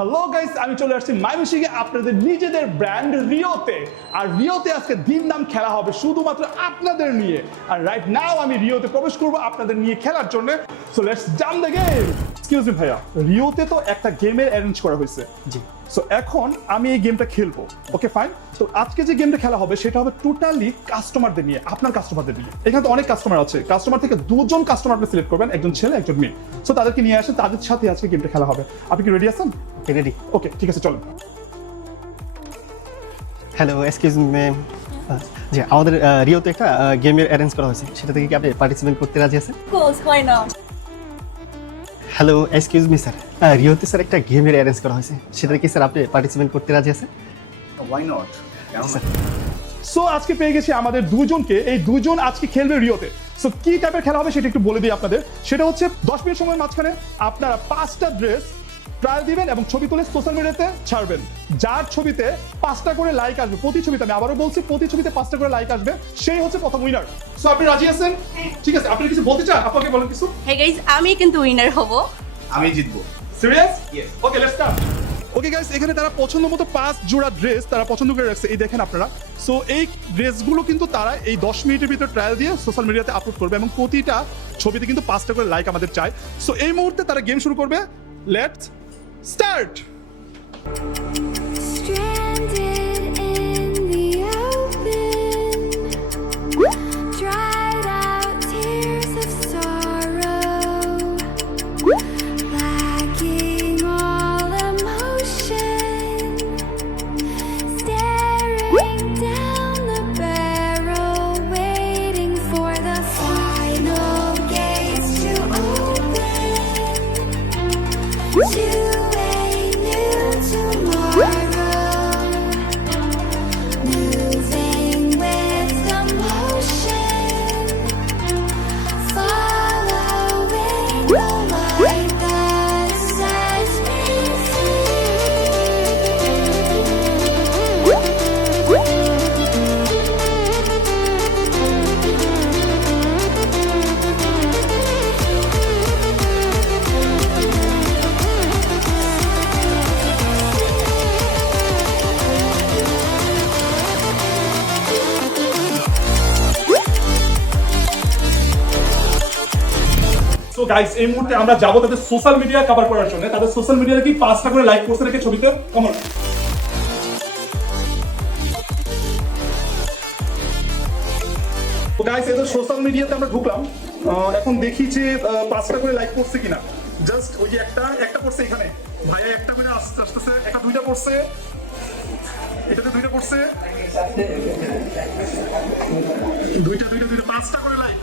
Hello guys, আমি চলে আসছি ময়মনসিংহে আপনাদের নিজেদের ব্র্যান্ড রিওতে। আর রিওতে আজকে দিন দাম খেলা হবে শুধুমাত্র আপনাদের নিয়ে। আর রাইট নাও আমি রিওতে প্রবেশ করব আপনাদের নিয়ে খেলার জন্য। So let's jump the game. Excuse me ভাইয়া, রিওতে তো একটা গেমের অ্যারেঞ্জ করা হয়েছে। জি। সো এখন আমি এই গেমটা খেলবো। Okay fine. তো আজকে যে গেমটা খেলা হবে সেটা হবে টোটালি কাস্টমারদের নিয়ে, আপনার কাস্টমারদের নিয়ে। এখানে তো অনেক কাস্টমার আছে, কাস্টমার থেকে দুজন কাস্টমার আপনি সিলেক্ট করবেন, একজন ছেলে একজন মেয়ে। সো তাদেরকে নিয়ে আসেন, তাদের সাথে আজকে গেমটা খেলা হবে। আপনি কি রেডি আছেন? রেডি। ওকে ঠিক আছে, চলুন। Hello, excuse me. জি, আমাদের রিওতে একটা গেমের অ্যারেঞ্জ করা হয়েছে, সেটা থেকে কি আপনি পার্টিসিপেট করতে রাজি আছেন? কোর্স হয় না। হ্যালো, এক্সকিউজ মি স্যার, রিওতে স্যার একটা গেমের অ্যারেঞ্জ করা হয়েছে, সেটা কি স্যার আপনি পার্টিসিপেট করতে রাজি আছেন? Why not? স্যার, সো আজকে পেয়ে গেছি আমাদের দুজনকে, এই দুজন আজকে খেলবে রিওতে। সো কি টাইপের খেলা হবে সেটা একটু বলে দিই আপনাদের। সেটা হচ্ছে 10 মিনিট সময়ের মাঝখানে আপনারা 5টা ড্রেস ট্রায়াল দিবেন এবং ছবি তুলে সোশ্যাল মিডিয়াতে ছাড়বেন। যার ছবিতে 5টা করে লাইক আসবে, প্রতি ছবিতে, আমি আবারও বলছি, প্রতি ছবিতে 5টা করে লাইক আসবে, সেই হচ্ছে প্রথম উইনার। সো আপনি রাজি আছেন? ঠিক আছে, আপনি কিছু বলতে চান? আপনাকে বলেন কিছু। হে গাইস, আমি কিন্তু উইনার হব। আমি জিতবো। Serious? Yes. Okay, let's start. Okay guys, এখানে তারা পছন্দ মতো 5 জোড়া ড্রেস তারা পছন্দ করে রাখছে, এই দেখেন আপনারা। সো এই ড্রেসগুলো কিন্তু তারা এই 10 মিনিটের ভিতর ট্রায়াল দিয়ে সোশ্যাল মিডিয়াতে আপলোড করবে এবং প্রতিটা ছবিতে কিন্তু 5টা করে লাইক আমাদের চাই। সো এই মুহূর্তে তারা গেম শুরু করবে। Let's start. Stranded in the open, dried out tears of sorrow, lacking all emotion, staring down the barrel, waiting for the final gates to open, to a new tomorrow, moving with the motion, following the light that sets me so guys, এই মুহূর্তে আমরা যাবো তাদের social media cover করার জন্য। তাদের social মিডিয়াতে কি 5টা করে লাইক করতে রেখে ছবিতে কমন। তো গাইস, এদের সোশ্যাল মিডিয়াতে আমরা ঢুকলাম। এখন দেখি যে 5টা করে লাইক করছে কিনা। জাস্ট ওই যে একটা করছে এখানে, ভাইয়া একটা করে আস্তে আস্তে, একটা 2টা করছে, এটাতে 2টা করছে, 2টা 5টা করে লাইক।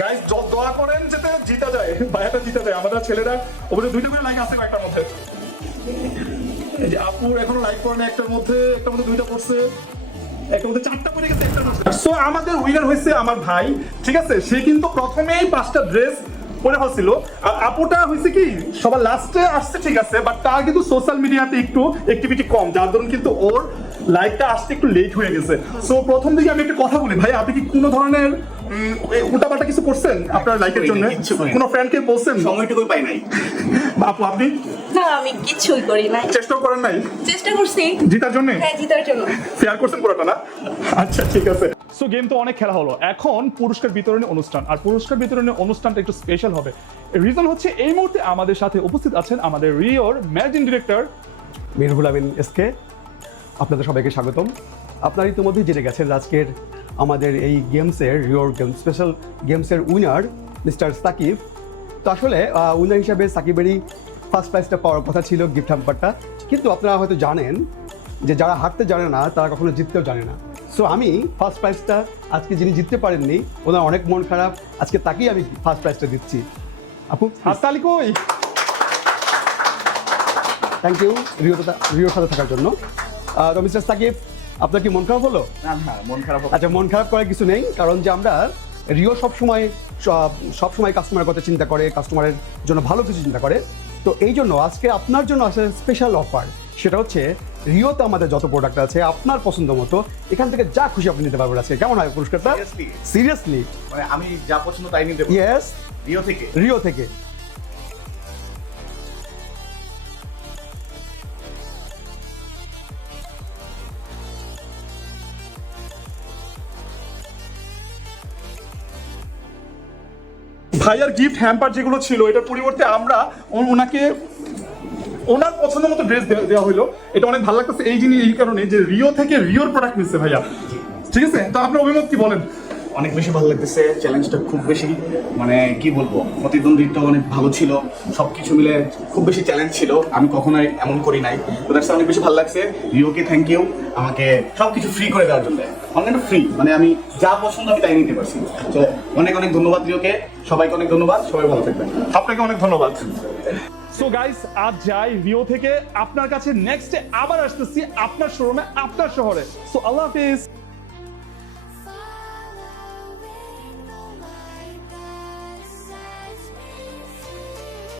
গাইস, দোয়া করেন যাতে জিতা যায়, ভাইয়াটা জিতা যায়। আমাদের ছেলেরা ওপরে 2টা করে লাইক আছে কয়েকটার মধ্যে। এই যে আপুর এখনো লাইক করে না, একটার মধ্যে 2টা করছে, একটা মধ্যে 4টা করে গেছে, একটা করছে। সো আমাদের উইনার হয়েছে আমার ভাই, ঠিক আছে। সে কিন্তু প্রথমেই 5টা ড্রেস পরে ফেলছিল। আর আপুটা হয়েছে কি সবার লাস্টে আসছে, ঠিক আছে, বাট তার কিন্তু সোশ্যাল মিডিয়াতে একটু অ্যাক্টিভিটি কম, যার দরুন কিন্তু ওর লাইকটা আসতে একটু লেট হয়ে গেছে। সো প্রথম দিকে আমি একটা কথা বলি, ভাই আপনি কি কোনো ধরনের উল্টাপাল্টা কিছু করছেন আপনার লাইকের জন্য? কিচ্ছু করিনি। কোনো ফ্রেন্ডকে বলছেন? সময়টুকু পাই নাই। আপু আপনি না, আমি কিছুই করি নাই। চেষ্টাও করেন নাই চেষ্টা করছি, জিতার জন্য? হ্যাঁ, জিতার জন্য। ফেয়ার করছেন পুরোটা না? আচ্ছা ঠিক আছে। সো গেম তো অনেক খেলা হলো, এখন পুরস্কার বিতরণী অনুষ্ঠান। আর পুরস্কার বিতরণী অনুষ্ঠানটা একটু স্পেশাল হবে। রিজন হচ্ছে এই মুহূর্তে আমাদের সাথে উপস্থিত আছেন আমাদের রিওর ম্যানেজিং ডিরেক্টর মিরহুল আমিন এসকে। আপনাদের সবাইকে স্বাগতম। আপনারা ইতিমধ্যেই জেনে গেছেন আজকের আমাদের এই গেমসের রিওর গেম স্পেশাল গেমসের উইনার মিস্টার সাকিব। তো আসলে উইনার হিসাবে সাকিবেরই ফার্স্ট প্রাইজটা পাওয়ার কথা ছিল, গিফট হ্যাম্পারটা। কিন্তু আপনারা হয়তো জানেন যে যারা হারতে জানে না তারা কখনো জিততেও জানে না। সো আমি ফার্স্ট প্রাইজটা আজকে যিনি জিততে পারেননি, ওনার অনেক মন খারাপ, আজকে তাকেই আমি ফার্স্ট প্রাইজটা দিচ্ছি। আপু হাততালি কই? থ্যাংক ইউ রিওর সাথে থাকার জন্য। তো মিস্টার সাকিব, আপনার কি মন খারাপ হলো? না মন খারাপ হবে। আচ্ছা, মন খারাপ করার কিছু নেই, কারণ যে আমরা রিও সবসময় কাস্টমারের কথা চিন্তা করে, কাস্টমারের জন্য ভালো কিছু চিন্তা করে। তো এই জন্য আজকে আপনার জন্য আছে স্পেশাল অফার। সেটা হচ্ছে রিওতে আমাদের যত প্রোডাক্ট আছে আপনার পছন্দ মতো এখান থেকে যা খুশি আপনি নিতে পারবেন। আজকে কেমন হয় পুরস্কারটা? সিরিয়াসলি মানে আমি যা পছন্দ তাই নিতে পারবো। ইয়েস, রিও থেকে। রিও থেকে। ভাইয়ার গিফট হ্যাম্পার যেগুলো ছিল এটার পরিবর্তে আমরা ওনাকে ওনার পছন্দ মতো ড্রেস দেওয়া হলো। এটা অনেক ভালো লাগতেছে এই কারণে যে রিও থেকে রিওর প্রোডাক্ট নিচ্ছে ভাইয়া, ঠিক আছে? তো আপনার অভিমত কি বলেন? অনেক বেশি ভালো লাগতেছে, চ্যালেঞ্জটা খুব বেশি, মানে কি বলবো, প্রতিদ্বন্দ্বিতা অনেক ভালো ছিল, সবকিছু মিলে খুব বেশি চ্যালেঞ্জ ছিল। আমি কখনোই এমন করি নাই, তো দ্যাটস অনেক বেশি ভালো লাগছে। রিওকে থ্যাংক ইউ আমাকে সবকিছু ফ্রি করে দেওয়ার জন্য। অনেক ফ্রি, মানে আমি যা পছন্দ আমি তাই নিতে পারছি। তো অনেক অনেক ধন্যবাদ রিওকে, সবাইকে অনেক ধন্যবাদ, সবাই ভালো থাকবেন। আপনাকে অনেক ধন্যবাদ। সো গাইস, আজ যাই রিও থেকে আপনার কাছে, নেক্সটে আবার আসতেছি আপনার শোরুমে, আপনার শহরে। সো আল্লাহ হাফিজ।